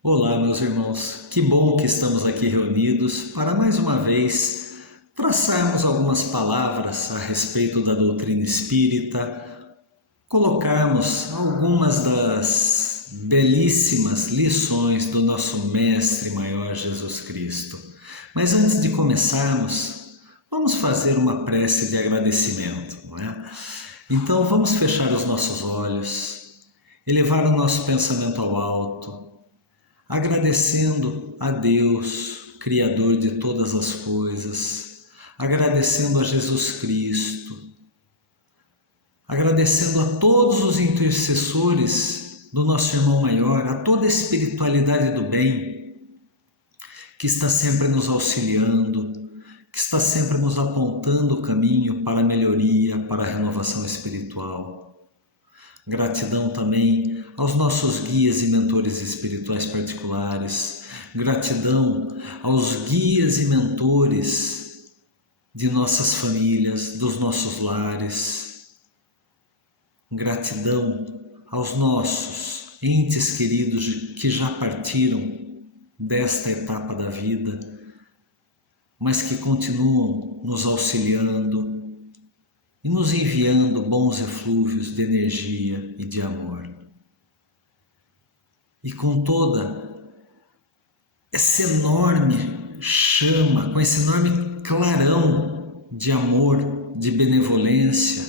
Olá, meus irmãos. Que bom que estamos aqui reunidos para mais uma vez traçarmos algumas palavras a respeito da doutrina espírita, colocarmos algumas das belíssimas lições do nosso Mestre Maior Jesus Cristo. Mas antes de começarmos, vamos fazer uma prece de agradecimento, não é? Então vamos fechar os nossos olhos, elevar o nosso pensamento ao alto, agradecendo a Deus, Criador de todas as coisas, agradecendo a Jesus Cristo, agradecendo a todos os intercessores do nosso irmão maior, a toda a espiritualidade do bem, que está sempre nos auxiliando, que está sempre nos apontando o caminho para a melhoria, para a renovação espiritual. Gratidão também aos nossos guias e mentores espirituais particulares. Gratidão aos guias e mentores de nossas famílias, dos nossos lares. Gratidão aos nossos entes queridos que já partiram desta etapa da vida, mas que continuam nos auxiliando e nos enviando bons eflúvios de energia e de amor. E com toda essa enorme chama, com esse enorme clarão de amor, de benevolência,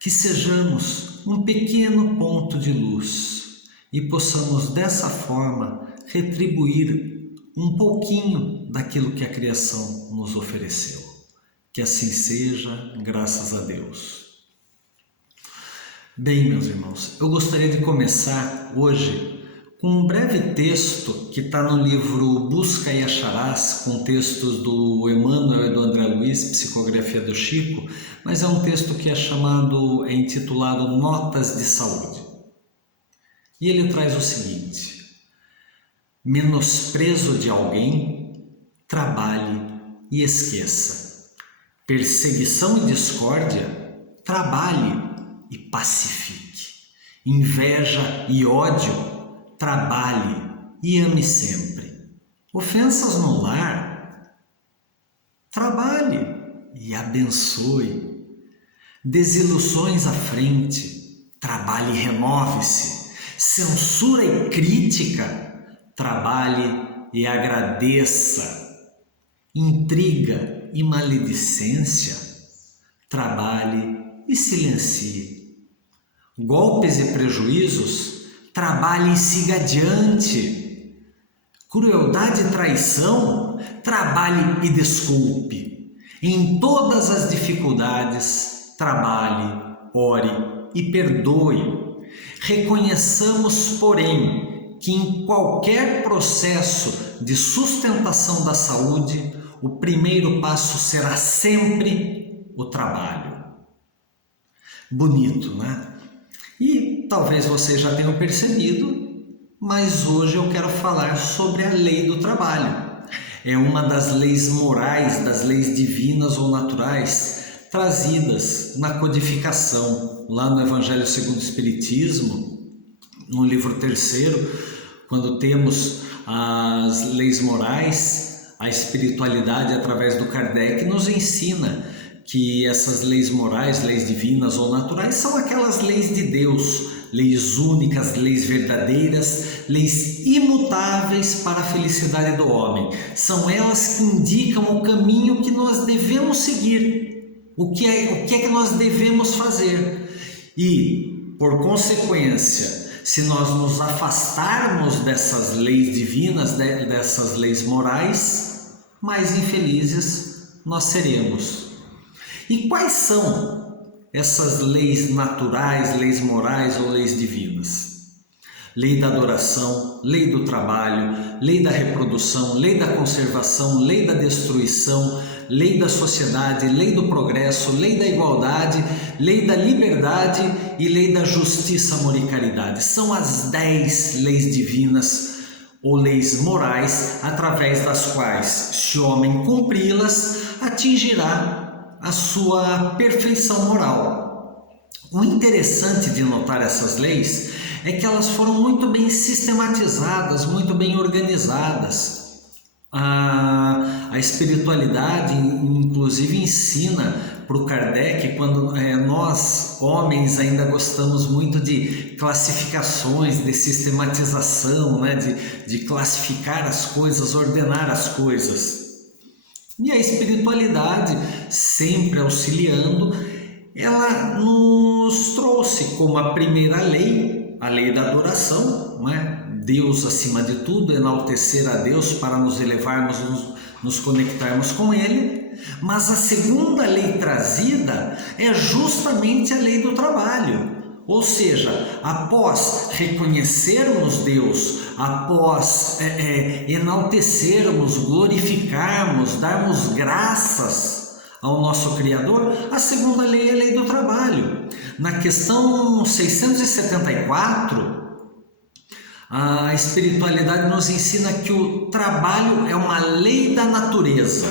que sejamos um pequeno ponto de luz e possamos dessa forma retribuir um pouquinho daquilo que a criação nos ofereceu. Que assim seja, graças a Deus. Bem, meus irmãos, eu gostaria de começar hoje com um breve texto que está no livro Busca e Acharás, com textos do Emmanuel e do André Luiz, Psicografia do Chico, mas é um texto que é intitulado Notas de Saúde. E ele traz o seguinte: menosprezo de alguém, trabalhe e esqueça. Perseguição e discórdia, trabalhe e pacifique. Inveja e ódio, trabalhe e ame sempre. Ofensas no lar, trabalhe e abençoe. Desilusões à frente, trabalhe e renove-se. Censura e crítica, trabalhe e agradeça. Intriga e maledicência, trabalhe e silencie. Golpes e prejuízos, trabalhe e siga adiante. Crueldade e traição, trabalhe e desculpe. Em todas as dificuldades, trabalhe, ore e perdoe. Reconheçamos, porém, que em qualquer processo de sustentação da saúde, o primeiro passo será sempre o trabalho. Bonito, né? E talvez vocês já tenham percebido, mas hoje eu quero falar sobre a lei do trabalho. É uma das leis morais, das leis divinas ou naturais, trazidas na codificação, lá no Evangelho segundo o Espiritismo, no livro 3º, quando temos as leis morais. A espiritualidade, através do Kardec, nos ensina que essas leis morais, leis divinas ou naturais, são aquelas leis de Deus, leis únicas, leis verdadeiras, leis imutáveis para a felicidade do homem. São elas que indicam o caminho que nós devemos seguir, o que é que nós devemos fazer. E, por consequência, se nós nos afastarmos dessas leis divinas, dessas leis morais, mais infelizes nós seremos. E quais são essas leis naturais, leis morais ou leis divinas? Lei da adoração, lei do trabalho, lei da reprodução, lei da conservação, lei da destruição, lei da sociedade, lei do progresso, lei da igualdade, lei da liberdade e lei da justiça, amor e caridade. São as 10 leis divinas ou leis morais, através das quais, se o homem cumpri-las, atingirá a sua perfeição moral. O interessante de notar essas leis é que elas foram muito bem sistematizadas, muito bem organizadas. A espiritualidade, inclusive, ensina para o Kardec, quando nós, homens, ainda gostamos muito de classificações, de sistematização, né? de classificar as coisas, ordenar as coisas. E a espiritualidade, sempre auxiliando, ela nos trouxe como a primeira lei, a lei da adoração, né? Deus acima de tudo, enaltecer a Deus para nos elevarmos, nos conectarmos com Ele. Mas a segunda lei trazida é justamente a lei do trabalho. Ou seja, após reconhecermos Deus, após enaltecermos, glorificarmos, darmos graças ao nosso Criador, a segunda lei é a lei do trabalho. Na questão 674, a espiritualidade nos ensina que o trabalho é uma lei da natureza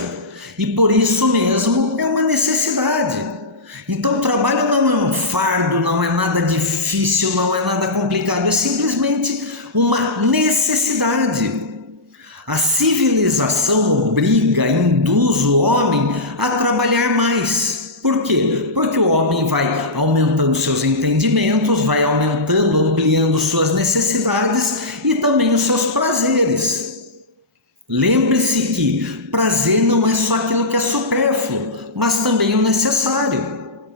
e por isso mesmo é uma necessidade. Então o trabalho não é um fardo, não é nada difícil, não é nada complicado, é simplesmente uma necessidade. A civilização obriga, induz o homem a trabalhar mais. Por quê? Porque o homem vai aumentando seus entendimentos, vai aumentando, ampliando suas necessidades e também os seus prazeres. Lembre-se que prazer não é só aquilo que é supérfluo, mas também o necessário,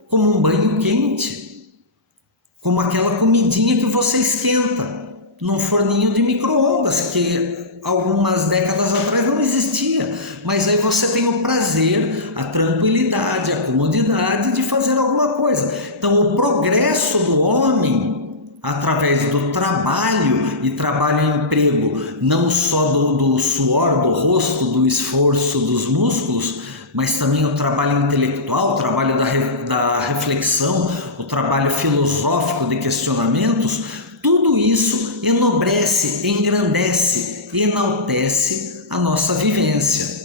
como um banho quente, como aquela comidinha que você esquenta num forninho de micro-ondas, que algumas décadas atrás não existia, mas aí você tem o prazer, a tranquilidade, a comodidade de fazer alguma coisa. Então o progresso do homem, através do trabalho, e trabalho é emprego não só do suor, do rosto, do esforço dos músculos, mas também o trabalho intelectual, o trabalho da reflexão, o trabalho filosófico de questionamentos, tudo isso enobrece, engrandece, enaltece a nossa vivência.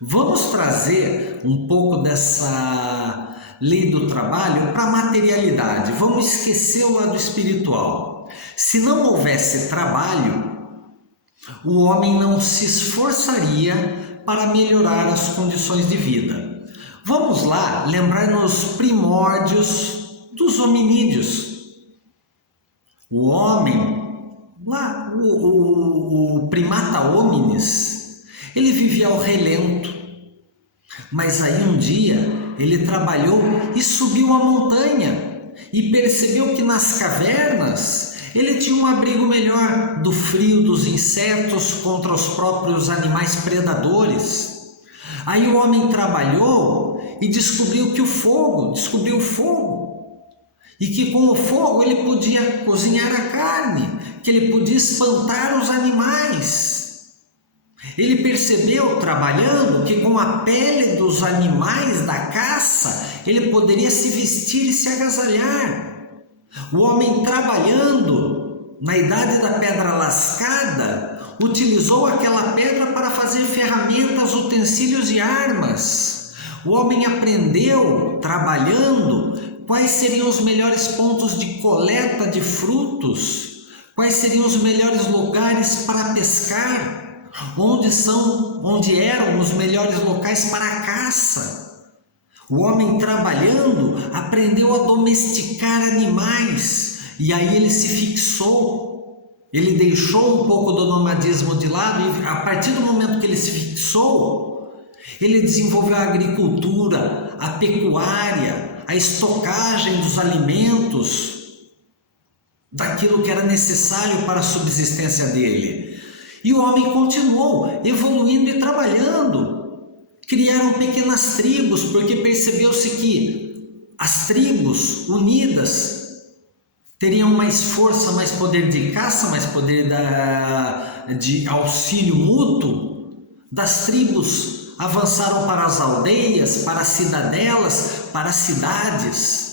Vamos trazer um pouco dessa lei do trabalho para a materialidade. Vamos esquecer o lado espiritual. Se não houvesse trabalho, o homem não se esforçaria para melhorar as condições de vida. Vamos lá lembrar nos primórdios dos hominídeos. O homem, lá, o primata hominis, ele vivia ao relento. Mas aí um dia ele trabalhou e subiu a montanha e percebeu que nas cavernas ele tinha um abrigo melhor do frio dos insetos contra os próprios animais predadores. Aí o homem trabalhou e descobriu o fogo. E que com o fogo ele podia cozinhar a carne, que ele podia espantar os animais. Ele percebeu, trabalhando, que com a pele dos animais da caça, ele poderia se vestir e se agasalhar. O homem trabalhando, na idade da pedra lascada, utilizou aquela pedra para fazer ferramentas, utensílios e armas. O homem aprendeu, trabalhando, quais seriam os melhores pontos de coleta de frutos, quais seriam os melhores lugares para pescar, onde eram os melhores locais para a caça. O homem trabalhando aprendeu a domesticar animais e aí ele se fixou, ele deixou um pouco do nomadismo de lado e a partir do momento que ele se fixou, ele desenvolveu a agricultura, a pecuária, a estocagem dos alimentos, daquilo que era necessário para a subsistência dele. E o homem continuou evoluindo e trabalhando. Criaram pequenas tribos, porque percebeu-se que as tribos unidas teriam mais força, mais poder de caça, mais poder de auxílio mútuo. Das tribos avançaram para as aldeias, para as cidadelas, para as cidades.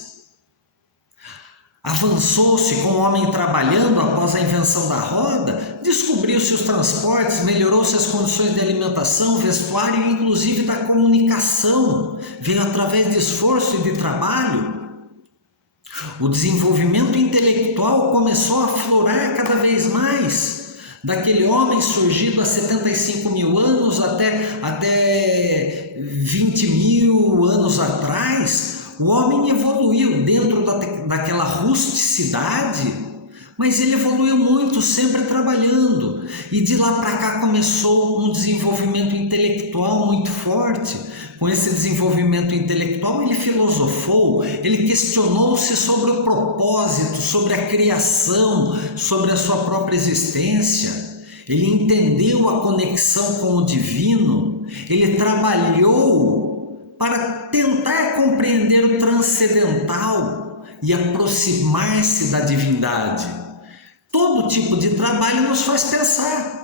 Avançou-se com o homem trabalhando após a invenção da roda, descobriu-se os transportes, melhorou-se as condições de alimentação, vestuário e inclusive da comunicação. Veio através de esforço e de trabalho. O desenvolvimento intelectual começou a aflorar cada vez mais. Daquele homem surgido há 75 mil anos até 20 mil anos atrás, o homem evoluiu dentro daquela rusticidade, mas ele evoluiu muito, sempre trabalhando. E de lá para cá começou um desenvolvimento intelectual muito forte. Com esse desenvolvimento intelectual, ele filosofou, ele questionou-se sobre o propósito, sobre a criação, sobre a sua própria existência. Ele entendeu a conexão com o divino, ele trabalhou para tentar compreender o transcendental e aproximar-se da divindade. Todo tipo de trabalho nos faz pensar.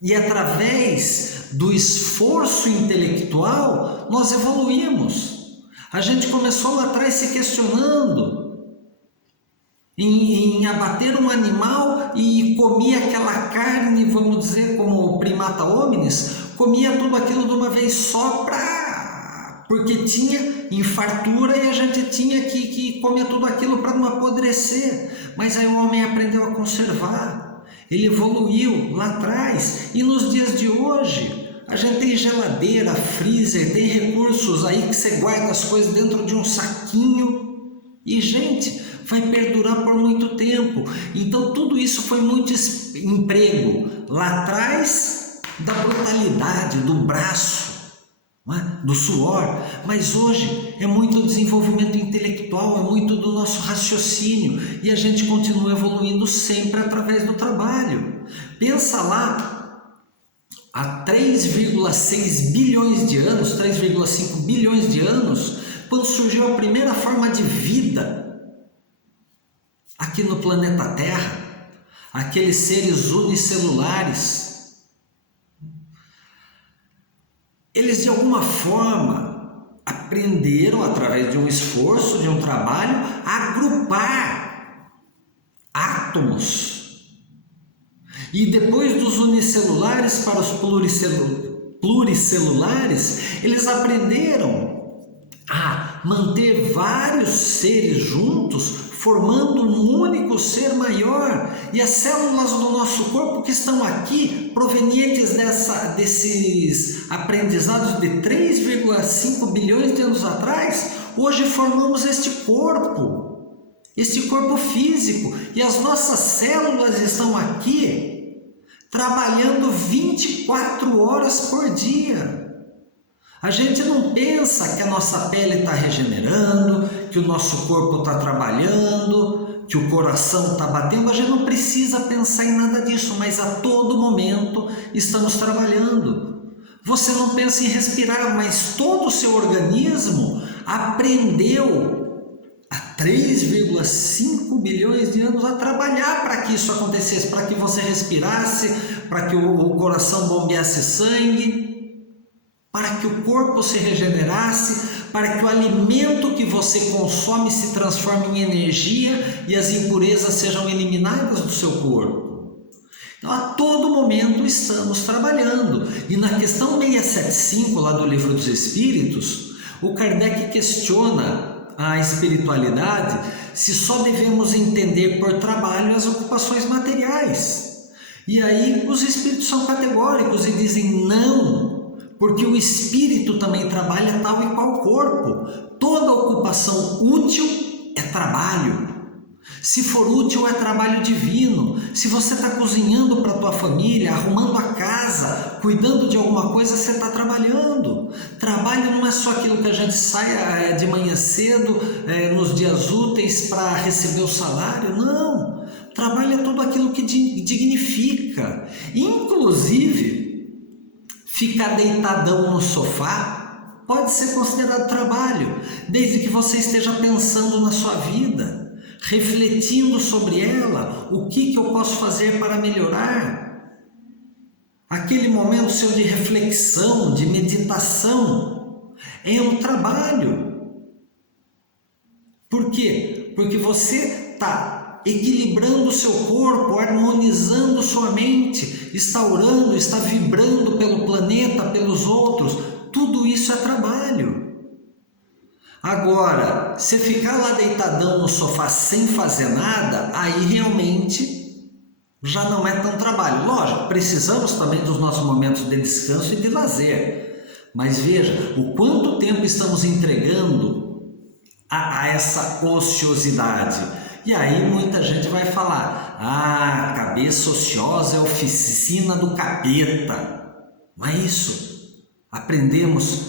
E através do esforço intelectual, nós evoluímos. A gente começou lá atrás se questionando em abater um animal e comia aquela carne, vamos dizer, como o primata hominis, comia tudo aquilo de uma vez só porque tinha infartura e a gente tinha que comer tudo aquilo para não apodrecer. Mas aí o homem aprendeu a conservar. Ele evoluiu lá atrás e nos dias de hoje a gente tem geladeira, freezer, tem recursos aí que você guarda as coisas dentro de um saquinho e, gente, vai perdurar por muito tempo. Então tudo isso foi muito emprego lá atrás da brutalidade, do braço, do suor, mas hoje é muito desenvolvimento intelectual, é muito do nosso raciocínio e a gente continua evoluindo sempre através do trabalho. Pensa lá, há 3,6 bilhões de anos, 3,5 bilhões de anos, quando surgiu a primeira forma de vida aqui no planeta Terra, aqueles seres unicelulares. Eles de alguma forma aprenderam, através de um esforço, de um trabalho, a agrupar átomos. E depois dos unicelulares para os pluricelulares, eles aprenderam a manter vários seres juntos, formando um único ser maior. E as células do nosso corpo que estão aqui, provenientes desses aprendizados de 3,5 bilhões de anos atrás, hoje formamos este corpo físico. E as nossas células estão aqui, trabalhando 24 horas por dia. A gente não pensa que a nossa pele está regenerando, que o nosso corpo está trabalhando, que o coração está batendo. A gente não precisa pensar em nada disso, mas a todo momento estamos trabalhando. Você não pensa em respirar, mas todo o seu organismo aprendeu há 3,5 bilhões de anos a trabalhar para que isso acontecesse, para que você respirasse, para que o coração bombeasse sangue, para que o corpo se regenerasse, para que o alimento que você consome se transforme em energia e as impurezas sejam eliminadas do seu corpo. Então, a todo momento estamos trabalhando. E na questão 675, lá do Livro dos Espíritos, o Kardec questiona a espiritualidade se só devemos entender por trabalho as ocupações materiais. E aí os espíritos são categóricos e dizem não, porque o espírito também trabalha tal e qual corpo. Toda ocupação útil é trabalho. Se for útil, é trabalho divino. Se você está cozinhando para a tua família, arrumando a casa, cuidando de alguma coisa, você está trabalhando. Trabalho não é só aquilo que a gente sai de manhã cedo, nos dias úteis para receber o salário. Não. Trabalho é tudo aquilo que dignifica. Inclusive, ficar deitadão no sofá pode ser considerado trabalho, desde que você esteja pensando na sua vida, refletindo sobre ela, o que eu posso fazer para melhorar. Aquele momento seu de reflexão, de meditação, é um trabalho. Por quê? Porque você está equilibrando o seu corpo, harmonizando sua mente, está orando, está vibrando pelo planeta, pelos outros. Tudo isso é trabalho. Agora, se ficar lá deitadão no sofá sem fazer nada, aí realmente já não é tão trabalho. Lógico, precisamos também dos nossos momentos de descanso e de lazer. Mas veja, o quanto tempo estamos entregando a essa ociosidade. E aí muita gente vai falar, cabeça ociosa é oficina do capeta. Não é isso. Aprendemos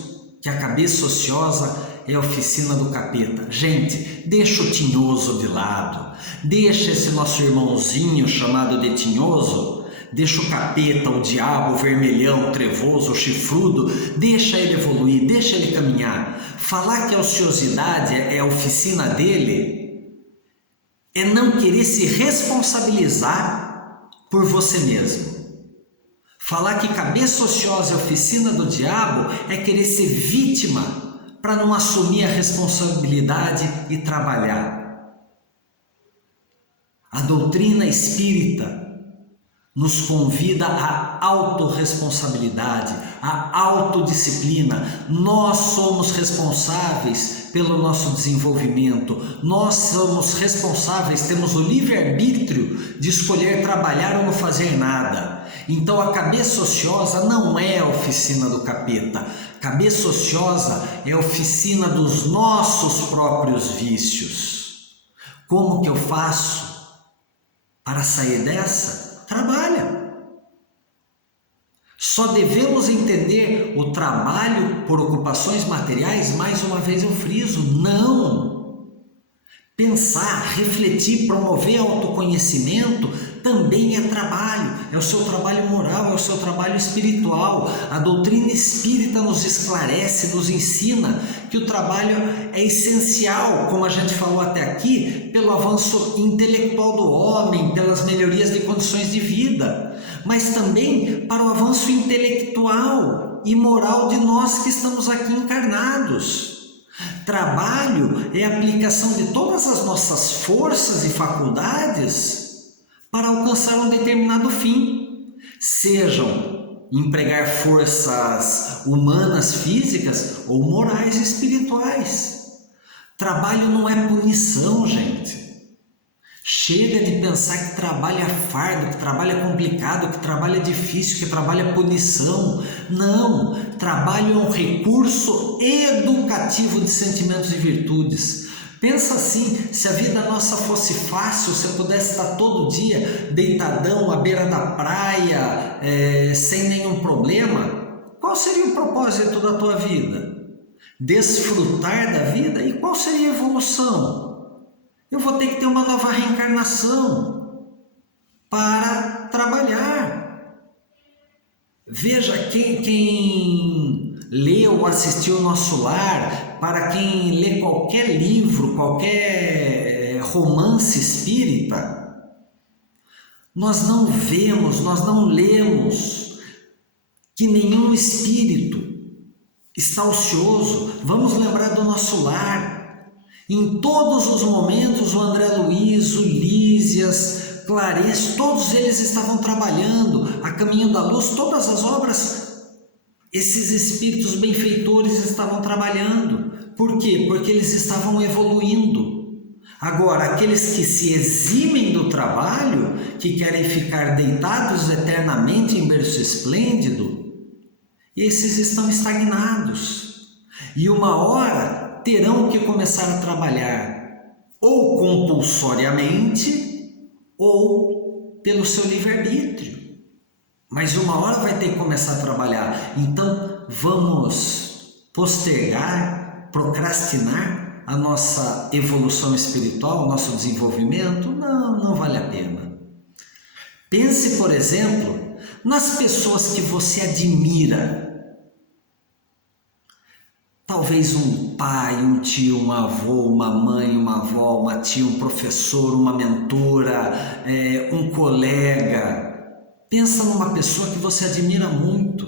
que a cabeça ociosa é a oficina do capeta. Gente, deixa o tinhoso de lado. Deixa esse nosso irmãozinho chamado de tinhoso. Deixa o capeta, o diabo, o vermelhão, o trevoso, o chifrudo. Deixa ele evoluir, deixa ele caminhar. Falar que a ociosidade é a oficina dele é não querer se responsabilizar por você mesmo. Falar que cabeça ociosa é a oficina do diabo é querer ser vítima para não assumir a responsabilidade e trabalhar. A doutrina espírita nos convida à autorresponsabilidade, à autodisciplina. Nós somos responsáveis pelo nosso desenvolvimento. Nós somos responsáveis, temos o livre-arbítrio de escolher trabalhar ou não fazer nada. Então a cabeça ociosa não é a oficina do capeta. Cabeça ociosa é a oficina dos nossos próprios vícios. Como que eu faço para sair dessa? Trabalha. Só devemos entender o trabalho por ocupações materiais, mais uma vez eu friso, não. Pensar, refletir, promover autoconhecimento também é trabalho. É o seu trabalho moral, é o seu trabalho espiritual. A doutrina espírita nos esclarece, nos ensina que o trabalho é essencial, como a gente falou até aqui, pelo avanço intelectual do homem, pelas melhorias de condições de vida, mas também para o avanço intelectual e moral de nós que estamos aqui encarnados. Trabalho é a aplicação de todas as nossas forças e faculdades para alcançar um determinado fim, sejam empregar forças humanas, físicas ou morais e espirituais. Trabalho não é punição, gente. Chega de pensar que trabalho é fardo, que trabalho é complicado, que trabalho é difícil, que trabalho é punição. Não, trabalho é um recurso educativo de sentimentos e virtudes. Pensa assim, se a vida nossa fosse fácil, se eu pudesse estar todo dia deitadão à beira da praia, sem nenhum problema, qual seria o propósito da tua vida? Desfrutar da vida? E qual seria a evolução? Eu vou ter que ter uma nova reencarnação para trabalhar. Veja, quem lê ou assistiu o Nosso Lar, para quem lê qualquer livro, qualquer romance espírita, nós não vemos, nós não lemos que nenhum espírito está ocioso. Vamos lembrar do Nosso Lar. Em todos os momentos, o André Luiz, o Lísias, Clarice, todos eles estavam trabalhando. A Caminho da Luz, todas as obras, esses espíritos benfeitores estavam trabalhando. Por quê? Porque eles estavam evoluindo. Agora, aqueles que se eximem do trabalho, que querem ficar deitados eternamente em berço esplêndido, esses estão estagnados. E uma hora terão que começar a trabalhar ou compulsoriamente ou pelo seu livre-arbítrio. Mas uma hora vai ter que começar a trabalhar. Então vamos postergar, procrastinar a nossa evolução espiritual, o nosso desenvolvimento? Não vale a pena. Pense, por exemplo, nas pessoas que você admira. Talvez um pai, um tio, um avô, uma mãe, uma avó, uma tia, um professor, uma mentora, um colega. Pensa numa pessoa que você admira muito.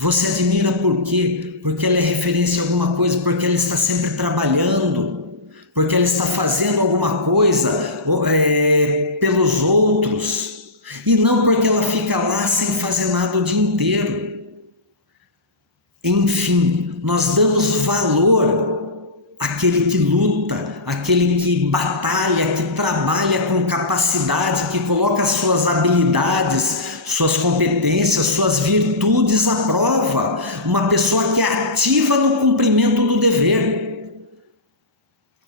Você admira por quê? Porque ela é referência a alguma coisa, porque ela está sempre trabalhando, porque ela está fazendo alguma coisa pelos outros, e não porque ela fica lá sem fazer nada o dia inteiro. Enfim, nós damos valor aquele que luta, aquele que batalha, que trabalha com capacidade, que coloca suas habilidades, suas competências, suas virtudes à prova. Uma pessoa que é ativa no cumprimento do dever,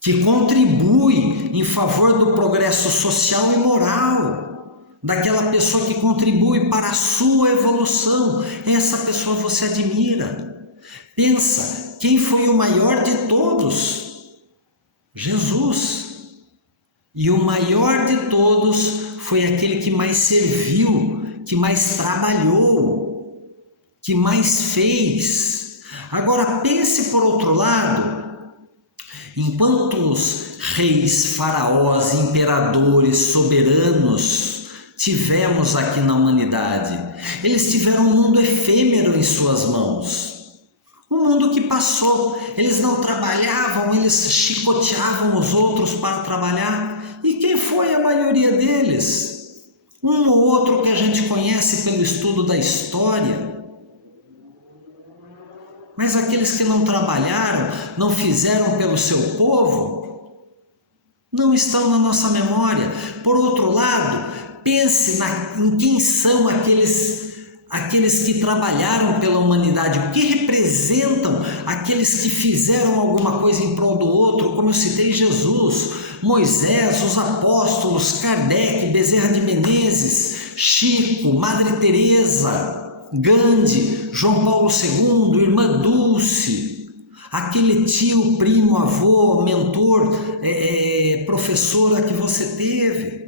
que contribui em favor do progresso social e moral, daquela pessoa que contribui para a sua evolução. Essa pessoa você admira. Pensa, quem foi o maior de todos? Jesus. E o maior de todos foi aquele que mais serviu, que mais trabalhou, que mais fez. Agora pense por outro lado, enquanto os reis, faraós, imperadores, soberanos tivemos aqui na humanidade, eles tiveram um mundo efêmero em suas mãos. Um mundo que passou, eles não trabalhavam, eles chicoteavam os outros para trabalhar. E quem foi a maioria deles? Um ou outro que a gente conhece pelo estudo da história. Mas aqueles que não trabalharam, não fizeram pelo seu povo, não estão na nossa memória. Por outro lado, pense em quem são aqueles que trabalharam pela humanidade, o que representam aqueles que fizeram alguma coisa em prol do outro, como eu citei Jesus, Moisés, os apóstolos, Kardec, Bezerra de Menezes, Chico, Madre Teresa, Gandhi, João Paulo II, Irmã Dulce, aquele tio, primo, avô, mentor, professora que você teve.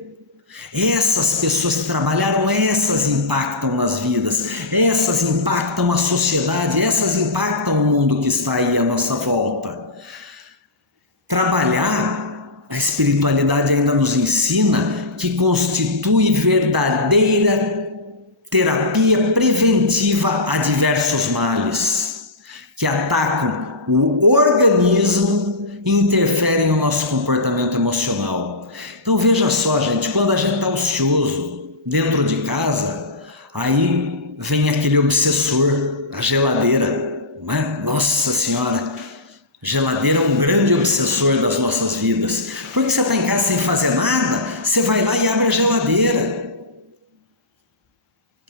Essas pessoas que trabalharam, essas impactam nas vidas, essas impactam a sociedade, essas impactam o mundo que está aí à nossa volta. Trabalhar, a espiritualidade ainda nos ensina que constitui verdadeira terapia preventiva a diversos males que atacam o organismo e interferem no nosso comportamento emocional. Então veja só, gente, quando a gente está ocioso dentro de casa, aí vem aquele obsessor, a geladeira, não é? Nossa Senhora, a geladeira é um grande obsessor das nossas vidas. Porque você está em casa sem fazer nada, você vai lá e abre a geladeira.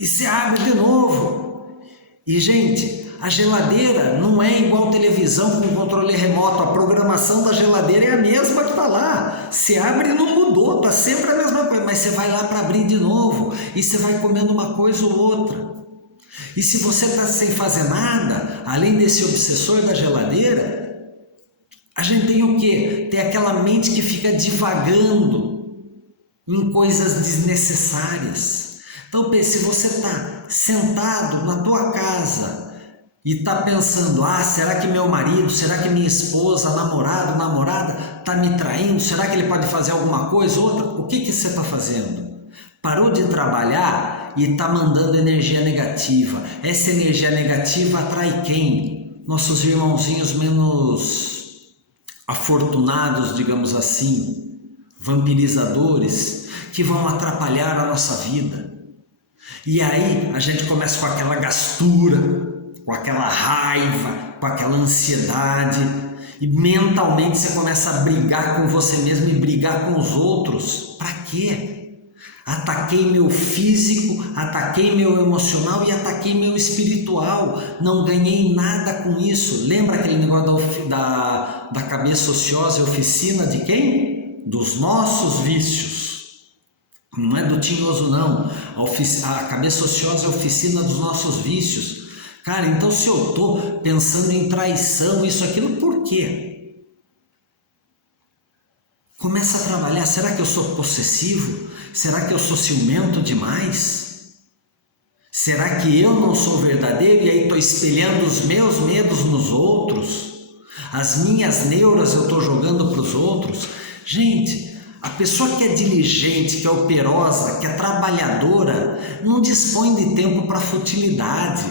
E você abre de novo. E, gente, a geladeira não é igual televisão com controle remoto. A programação da geladeira é a mesma que está lá. Se abre e não mudou, está sempre a mesma coisa. Mas você vai lá para abrir de novo e você vai comendo uma coisa ou outra. E se você está sem fazer nada, além desse obsessor da geladeira, a gente tem o quê? Tem aquela mente que fica divagando em coisas desnecessárias. Então pense, se você está sentado na tua casa e está pensando, será que meu marido, será que minha esposa, namorada está me traindo? Será que ele pode fazer alguma coisa ou outra? O que você está fazendo? Parou de trabalhar e está mandando energia negativa. Essa energia negativa atrai quem? Nossos irmãozinhos menos afortunados, digamos assim, vampirizadores, que vão atrapalhar a nossa vida. E aí a gente começa com aquela gastura, com aquela raiva, com aquela ansiedade, e mentalmente você começa a brigar com você mesmo e brigar com os outros. Para quê? Ataquei meu físico, ataquei meu emocional e ataquei meu espiritual. Não ganhei nada com isso. Lembra aquele negócio da cabeça ociosa e oficina de quem? Dos nossos vícios. Não é do tinhoso não. A cabeça ociosa é a oficina dos nossos vícios. Cara, então se eu estou pensando em traição, isso, aquilo, por quê? Começa a trabalhar. Será que eu sou possessivo? Será que eu sou ciumento demais? Será que eu não sou verdadeiro e aí estou espelhando os meus medos nos outros? As minhas neuras eu estou jogando para os outros? Gente, a pessoa que é diligente, que é operosa, que é trabalhadora, não dispõe de tempo para futilidade,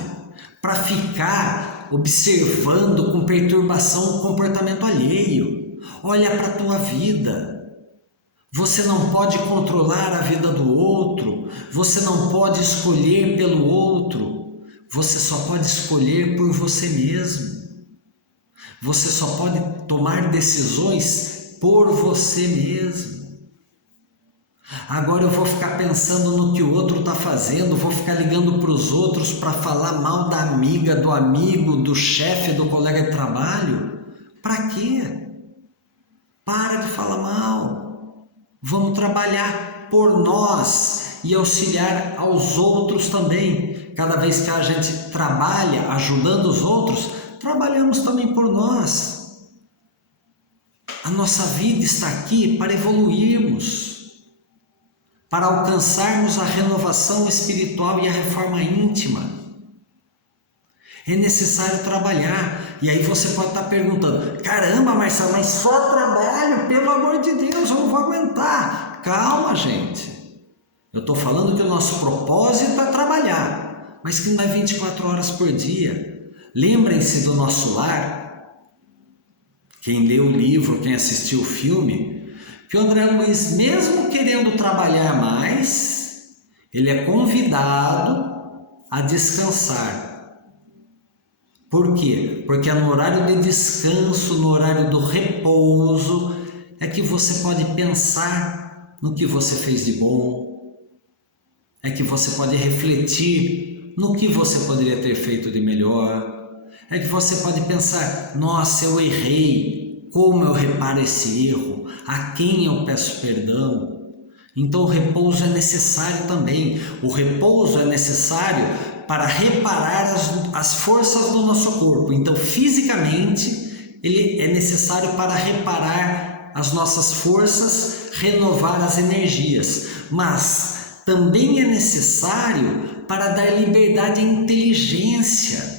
para ficar observando com perturbação o comportamento alheio. Olha para a tua vida. Você não pode controlar a vida do outro, você não pode escolher pelo outro, você só pode escolher por você mesmo. Você só pode tomar decisões por você mesmo. Agora eu vou ficar pensando no que o outro está fazendo, vou ficar ligando para os outros para falar mal da amiga, do amigo, do chefe, do colega de trabalho? Para quê? Para de falar mal. Vamos trabalhar por nós e auxiliar aos outros também. Cada vez que a gente trabalha ajudando os outros, trabalhamos também por nós. A nossa vida está aqui para evoluirmos, para alcançarmos a renovação espiritual e a reforma íntima. É necessário trabalhar. E aí você pode estar perguntando: caramba, Marcelo, mas só trabalho? Pelo amor de Deus, eu não vou aguentar. Calma, gente. Eu estou falando que o nosso propósito é trabalhar, mas que não é 24 horas por dia. Lembrem-se do Nosso Lar. Quem leu o livro, quem assistiu o filme, que o André Luiz, mesmo querendo trabalhar mais, ele é convidado a descansar. Por quê? Porque é no horário de descanso, no horário do repouso, é que você pode pensar no que você fez de bom, é que você pode refletir no que você poderia ter feito de melhor, é que você pode pensar: nossa, eu errei, como eu reparo esse erro, a quem eu peço perdão. Então o repouso é necessário também. O repouso é necessário para reparar as forças do nosso corpo. Então fisicamente ele é necessário para reparar as nossas forças, renovar as energias. Mas também é necessário para dar liberdade à inteligência,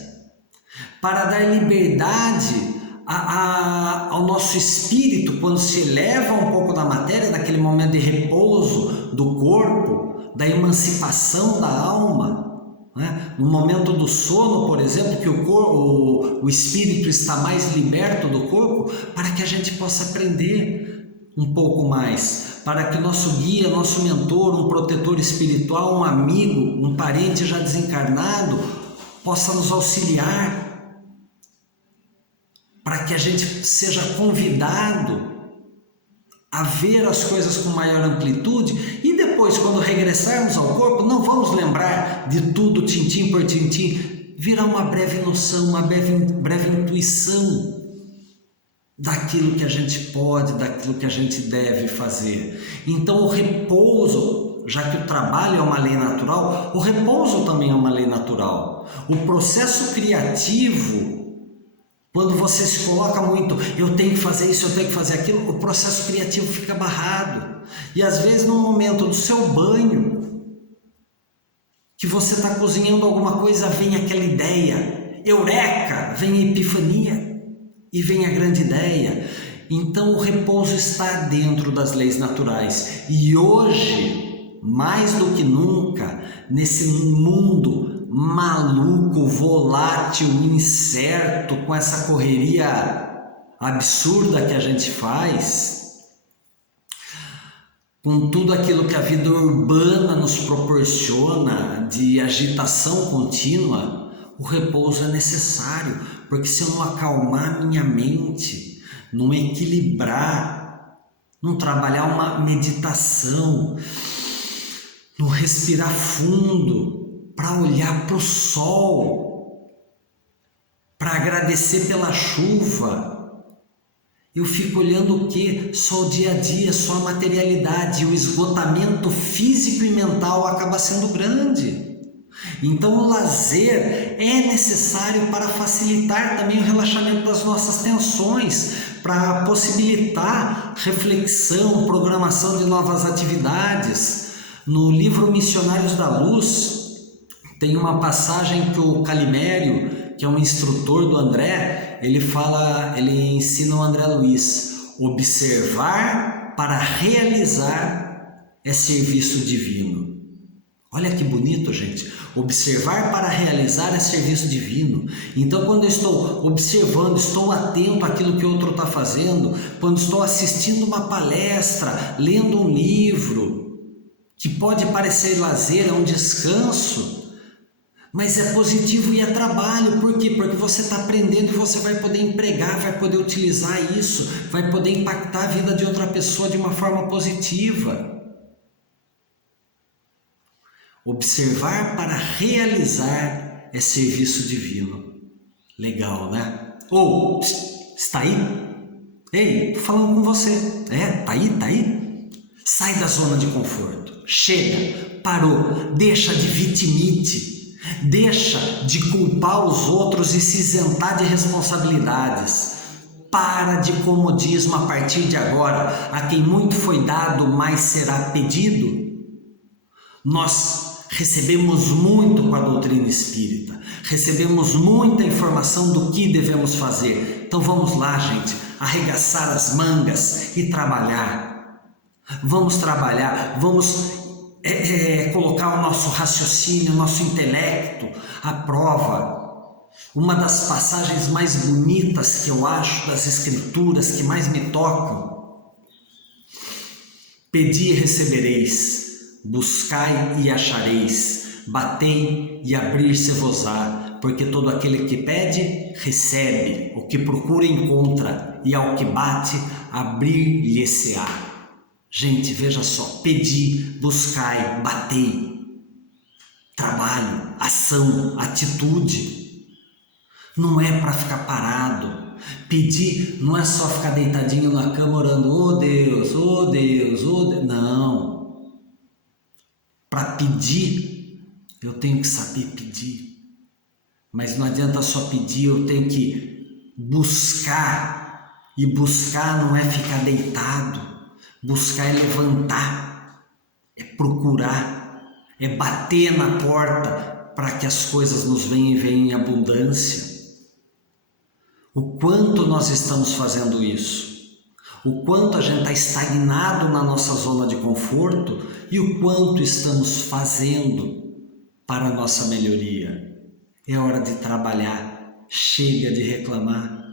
para dar liberdade ao nosso espírito, quando se eleva um pouco da matéria, daquele momento de repouso do corpo, da emancipação da alma, né? No momento do sono, por exemplo, que o espírito está mais liberto do corpo, para que a gente possa aprender um pouco mais, para que o nosso guia, nosso mentor, um protetor espiritual, um amigo, um parente já desencarnado, possa nos auxiliar, para que a gente seja convidado a ver as coisas com maior amplitude e depois, quando regressarmos ao corpo, não vamos lembrar de tudo tintim por tintim, virá uma breve noção, uma breve intuição daquilo que a gente pode, daquilo que a gente deve fazer. Então o repouso, já que o trabalho é uma lei natural, o repouso também é uma lei natural. O processo criativo, quando você se coloca muito, eu tenho que fazer isso, eu tenho que fazer aquilo, o processo criativo fica barrado. E às vezes no momento do seu banho, que você está cozinhando alguma coisa, vem aquela ideia, eureka, vem a epifania e vem a grande ideia. Então o repouso está dentro das leis naturais. E hoje, mais do que nunca, nesse mundo maluco, volátil, incerto, com essa correria absurda que a gente faz, com tudo aquilo que a vida urbana nos proporciona de agitação contínua, o repouso é necessário, porque se eu não acalmar minha mente, não equilibrar, não trabalhar uma meditação, não respirar fundo, para olhar para o sol, para agradecer pela chuva, eu fico olhando o quê? Só o dia a dia, só a materialidade, e o esgotamento físico e mental acaba sendo grande. Então o lazer é necessário para facilitar também o relaxamento das nossas tensões, para possibilitar reflexão, programação de novas atividades. No livro Missionários da Luz, tem uma passagem que o Calimério, que é um instrutor do André, ele ensina o André Luiz: observar para realizar é serviço divino. Olha que bonito, gente. Observar para realizar é serviço divino. Então, quando eu estou observando, estou atento àquilo que o outro está fazendo, quando estou assistindo uma palestra, lendo um livro, que pode parecer lazer, é um descanso, Mas é positivo e é trabalho. Por quê? Porque você está aprendendo e você vai poder empregar, vai poder utilizar isso, vai poder impactar a vida de outra pessoa de uma forma positiva. Observar para realizar é serviço divino. Legal, né? Ou, está aí? Ei, tô falando com você. Tá aí? Sai da zona de conforto. Chega, parou, deixa de vitimite, deixa de culpar os outros e se isentar de responsabilidades. Para de comodismo a partir de agora. A quem muito foi dado, mais será pedido. Nós recebemos muito com a doutrina espírita, recebemos muita informação do que devemos fazer. Então vamos lá, gente, arregaçar as mangas e trabalhar. Vamos trabalhar, vamos colocar o nosso raciocínio, o nosso intelecto à prova. Uma das passagens mais bonitas que eu acho das Escrituras, que mais me tocam: pedi e recebereis, buscai e achareis, batei e abrir-se-vos-á, porque todo aquele que pede, recebe, o que procura, encontra, e ao que bate, abrir-lhe-se-á. Gente, veja só, pedi, buscai, batei. Trabalho, ação, atitude. Não é para ficar parado. Pedir não é só ficar deitadinho na cama orando, oh Deus, oh Deus, oh Deus. Não. Para pedir, eu tenho que saber pedir. Mas não adianta só pedir, eu tenho que buscar. E buscar não é ficar deitado. Buscar é levantar, é procurar, é bater na porta para que as coisas nos venham em abundância. O quanto nós estamos fazendo isso? O quanto a gente está estagnado na nossa zona de conforto e o quanto estamos fazendo para a nossa melhoria. É hora de trabalhar, chega de reclamar.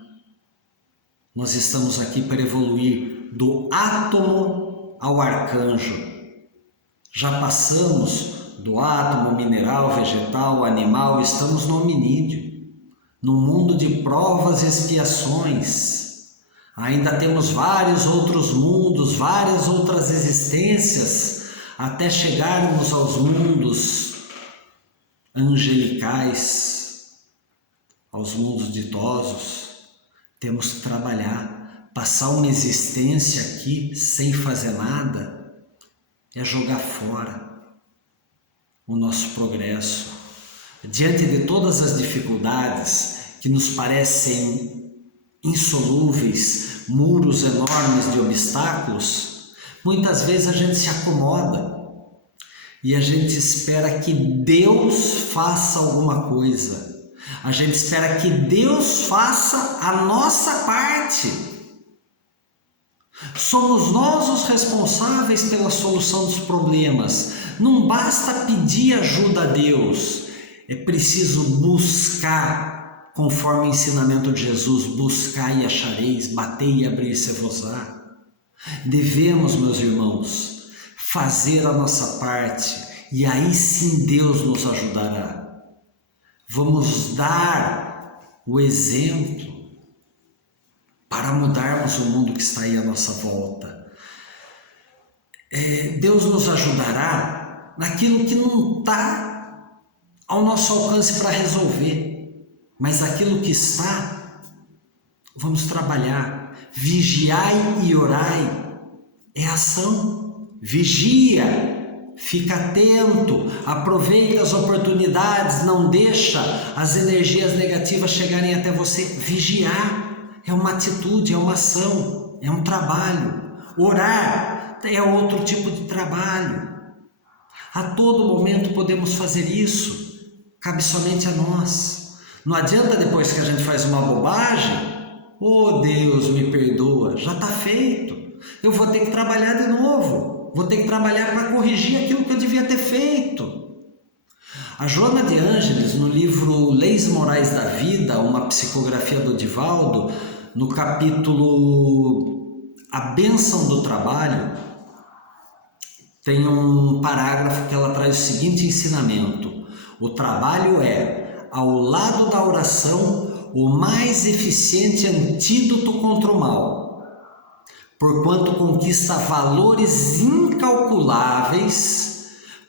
Nós estamos aqui para evoluir do átomo ao arcanjo. Já passamos do átomo mineral, vegetal, animal, estamos no hominídeo, no mundo de provas e expiações. Ainda temos vários outros mundos, várias outras existências, até chegarmos aos mundos angelicais, aos mundos ditosos. Temos que trabalhar. Passar uma existência aqui sem fazer nada é jogar fora o nosso progresso. Diante de todas as dificuldades que nos parecem insolúveis, muros enormes de obstáculos, muitas vezes a gente se acomoda e a gente espera que Deus faça alguma coisa. A gente espera que Deus faça a nossa parte. Somos nós os responsáveis pela solução dos problemas. Não basta pedir ajuda a Deus, é preciso buscar, conforme o ensinamento de Jesus: buscai e achareis, batei e abrir-se-vos-á. Devemos, meus irmãos, fazer a nossa parte e aí sim Deus nos ajudará. Vamos dar o exemplo para mudarmos o mundo que está aí à nossa volta. Deus nos ajudará naquilo que não está ao nosso alcance para resolver, mas aquilo que está, vamos trabalhar. Vigiai e orai é ação. Vigia. Fica atento, aproveita as oportunidades, não deixa as energias negativas chegarem até você. Vigiar é uma atitude, é uma ação, é um trabalho. Orar é outro tipo de trabalho. A todo momento podemos fazer isso, cabe somente a nós. Não adianta depois que a gente faz uma bobagem, oh Deus me perdoa, já está feito, eu vou ter que trabalhar de novo. Vou ter que trabalhar para corrigir aquilo que eu devia ter feito. A Joana de Ângeles, no livro Leis Morais da Vida, uma psicografia do Divaldo, no capítulo A Bênção do Trabalho, tem um parágrafo que ela traz o seguinte ensinamento: O trabalho é, ao lado da oração, o mais eficiente antídoto contra o mal, porquanto conquista valores incalculáveis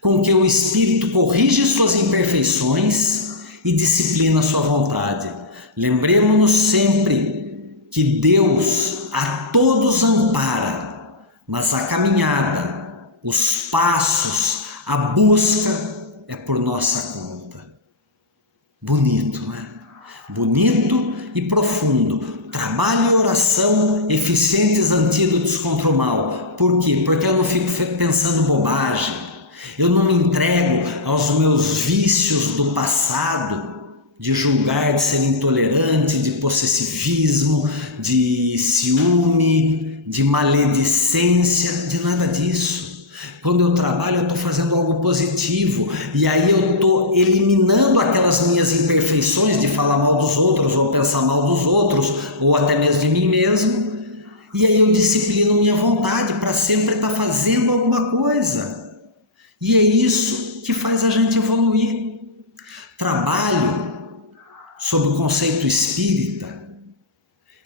com que o espírito corrige suas imperfeições e disciplina sua vontade. Lembremos-nos sempre que Deus a todos ampara, mas a caminhada, os passos, a busca é por nossa conta. Bonito, né? Bonito e profundo. Trabalho e oração, eficientes antídotos contra o mal. Por quê? Porque eu não fico pensando bobagem. Eu não me entrego aos meus vícios do passado, de julgar, de ser intolerante, de possessivismo, de ciúme, de maledicência, de nada disso. Quando eu trabalho, eu estou fazendo algo positivo, e aí eu estou eliminando aquelas minhas imperfeições de falar mal dos outros, ou pensar mal dos outros, ou até mesmo de mim mesmo, e aí eu disciplino minha vontade para sempre estar fazendo alguma coisa. E é isso que faz a gente evoluir. Trabalho, sob o conceito espírita,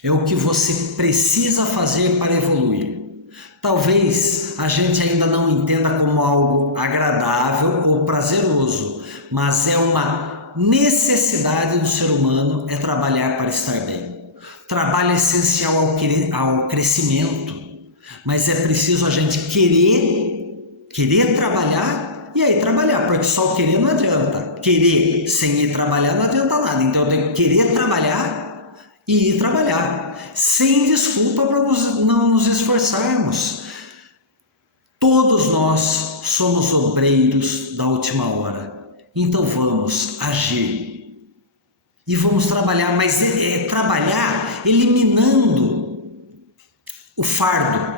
é o que você precisa fazer para evoluir. Talvez a gente ainda não entenda como algo agradável ou prazeroso, mas é uma necessidade do ser humano, é trabalhar para estar bem. Trabalho é essencial ao crescimento, mas é preciso a gente querer trabalhar e aí trabalhar, porque só o querer não adianta. Querer sem ir trabalhar não adianta nada, então eu tenho que querer trabalhar e ir trabalhar, sem desculpa para não nos esforçarmos. Todos nós somos obreiros da última hora, então vamos agir e vamos trabalhar, mas trabalhar eliminando o fardo,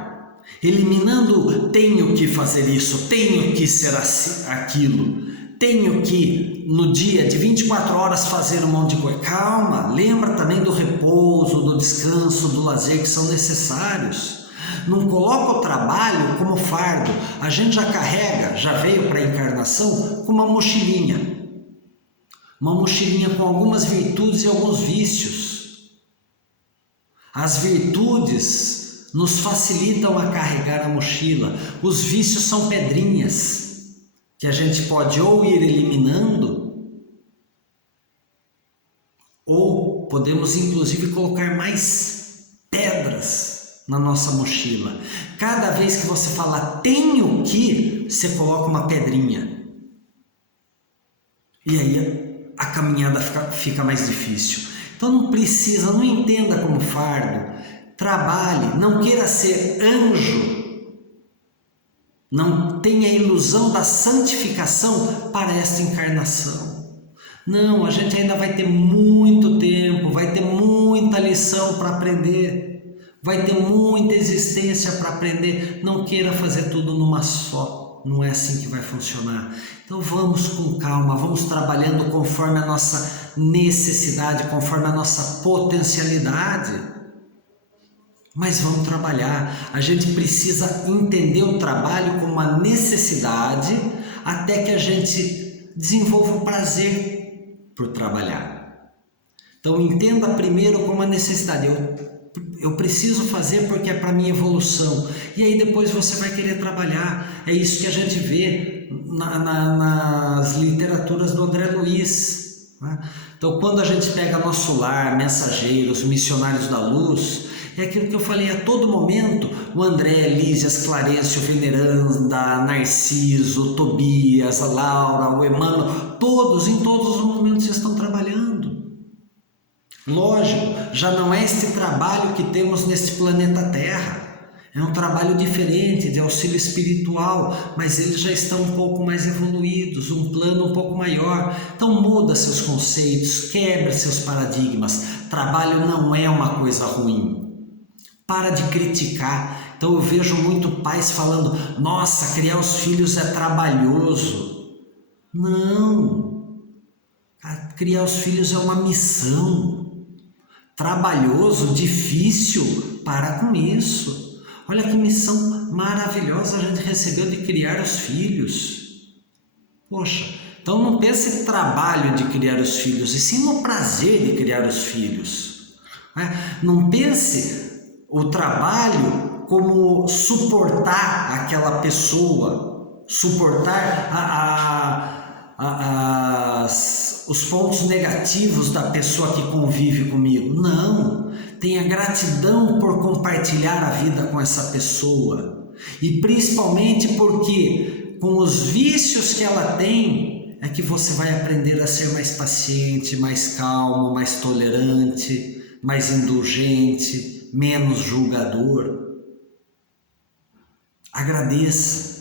eliminando tenho que fazer isso, tenho que ser aquilo, tenho que no dia de 24 horas fazer um monte de coisa. Calma, lembra também do repouso, do descanso, do lazer que são necessários. Não coloca o trabalho como fardo. A gente já carrega, já veio para a encarnação com uma mochilinha com algumas virtudes e alguns vícios. As virtudes nos facilitam a carregar a mochila. Os vícios são pedrinhas que a gente pode ou ir eliminando, ou podemos inclusive colocar mais pedras na nossa mochila. Cada vez que você fala tenho que, você coloca uma pedrinha. E aí a caminhada fica mais difícil. Então não entenda como fardo. Trabalhe, não queira ser anjo. Não tenha a ilusão da santificação para esta encarnação. Não, a gente ainda vai ter muito tempo, vai ter muita lição para aprender, vai ter muita existência para aprender. Não queira fazer tudo numa só, não é assim que vai funcionar. Então vamos com calma, vamos trabalhando conforme a nossa necessidade, conforme a nossa potencialidade. Mas vamos trabalhar, a gente precisa entender o trabalho como uma necessidade até que a gente desenvolva o prazer por trabalhar. Então entenda primeiro como uma necessidade, eu preciso fazer porque é para minha evolução, e aí depois você vai querer trabalhar. É isso que a gente vê nas literaturas do André Luiz, né? Então quando a gente pega Nosso Lar, Mensageiros, Missionários da Luz, é aquilo que eu falei a todo momento. O André, Lísias, Clarencio, Veneranda, Narciso, Tobias, a Laura, o Emmanuel, todos, em todos os momentos estão trabalhando. Lógico, já não é este trabalho que temos neste planeta Terra. É um trabalho diferente, de auxílio espiritual, mas eles já estão um pouco mais evoluídos, um plano um pouco maior. Então muda seus conceitos, quebra seus paradigmas. Trabalho não é uma coisa ruim. Para de criticar. Então eu vejo muito pais falando, nossa, criar os filhos é trabalhoso. Não. Criar os filhos é uma missão. Trabalhoso, difícil, para com isso. Olha que missão maravilhosa a gente recebeu de criar os filhos. Poxa, Então não pense em trabalho de criar os filhos, e sim no prazer de criar os filhos. Não pense o trabalho como suportar aquela pessoa, suportar os pontos negativos da pessoa que convive comigo. Não, tenha gratidão por compartilhar a vida com essa pessoa. E principalmente porque com os vícios que ela tem, é que você vai aprender a ser mais paciente, mais calmo, mais tolerante, mais indulgente, menos julgador. Agradeça.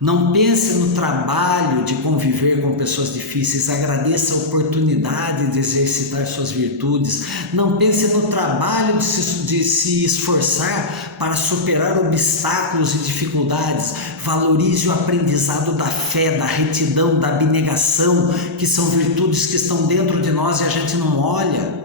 Não pense no trabalho de conviver com pessoas difíceis, agradeça a oportunidade de exercitar suas virtudes. Não pense no trabalho de se esforçar para superar obstáculos e dificuldades. Valorize o aprendizado da fé, da retidão, da abnegação, que são virtudes que estão dentro de nós e a gente não olha.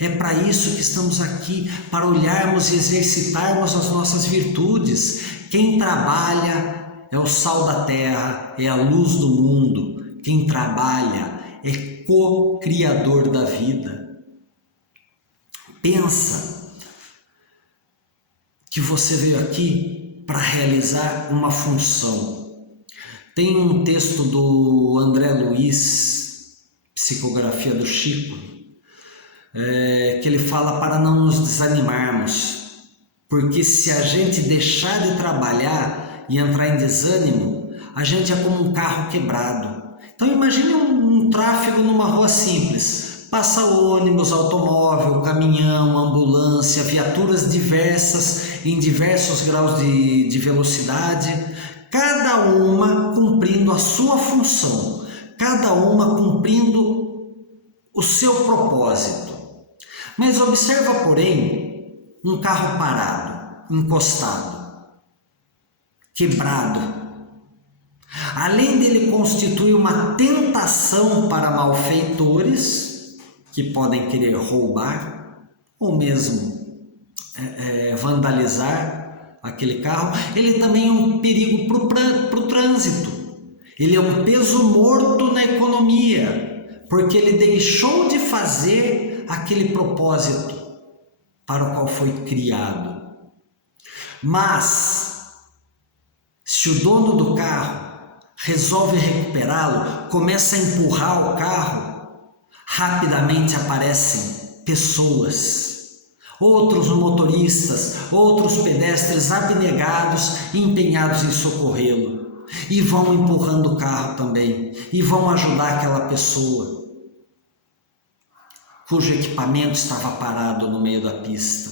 É para isso que estamos aqui, para olharmos e exercitarmos as nossas virtudes. Quem trabalha é o sal da terra, é a luz do mundo. Quem trabalha é co-criador da vida. Pensa que você veio aqui para realizar uma função. Tem um texto do André Luiz, Psicografia do Chico, que ele fala para não nos desanimarmos, porque se a gente deixar de trabalhar e entrar em desânimo, a gente é como um carro quebrado. Então imagine um tráfego numa rua simples, passa ônibus, automóvel, caminhão, ambulância, viaturas diversas em diversos graus de velocidade, cada uma cumprindo a sua função, cada uma cumprindo o seu propósito. Mas observa, porém, um carro parado, encostado, quebrado. Além dele constituir uma tentação para malfeitores que podem querer roubar ou mesmo vandalizar aquele carro, ele também é um perigo para o trânsito. Ele é um peso morto na economia, porque ele deixou de fazer aquele propósito para o qual foi criado. Mas se o dono do carro resolve recuperá-lo, começa a empurrar o carro, rapidamente aparecem pessoas, outros motoristas, outros pedestres abnegados e empenhados em socorrê-lo, e vão empurrando o carro também, e vão ajudar aquela pessoa cujo equipamento estava parado no meio da pista.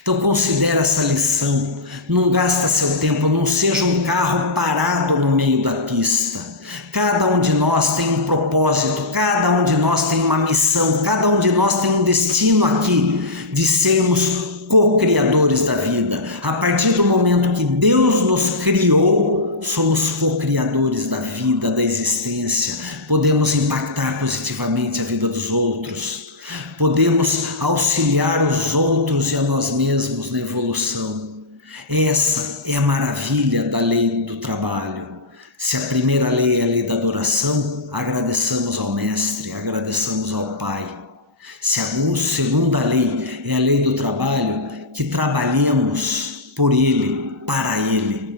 Então considere essa lição, não gasta seu tempo, não seja um carro parado no meio da pista. Cada um de nós tem um propósito, cada um de nós tem uma missão, cada um de nós tem um destino aqui de sermos co-criadores da vida. A partir do momento que Deus nos criou, somos co-criadores da vida, da existência. Podemos impactar positivamente a vida dos outros. Podemos auxiliar os outros e a nós mesmos na evolução. Essa é a maravilha da lei do trabalho. Se a primeira lei é a lei da adoração, agradeçamos ao Mestre, agradeçamos ao Pai. Se a segunda lei é a lei do trabalho, que trabalhemos por Ele, para Ele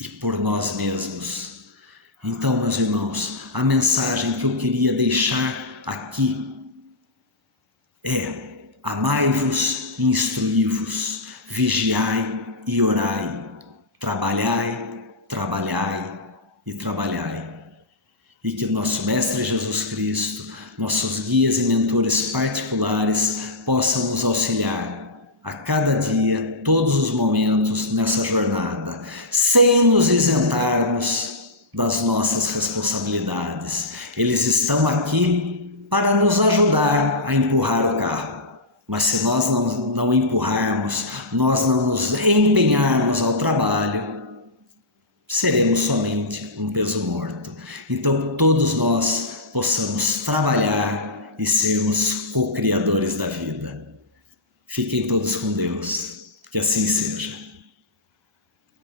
e por nós mesmos. Então, meus irmãos, a mensagem que eu queria deixar aqui é: amai-vos e instruí-vos, vigiai e orai, trabalhai, trabalhai e trabalhai. E que nosso Mestre Jesus Cristo, nossos guias e mentores particulares possam nos auxiliar a cada dia, todos os momentos nessa jornada, sem nos isentarmos das nossas responsabilidades. Eles estão aqui para nos ajudar a empurrar o carro. Mas se nós não empurrarmos, nós não nos empenharmos ao trabalho, seremos somente um peso morto. Então todos nós possamos trabalhar e sermos co-criadores da vida. Fiquem todos com Deus, que assim seja.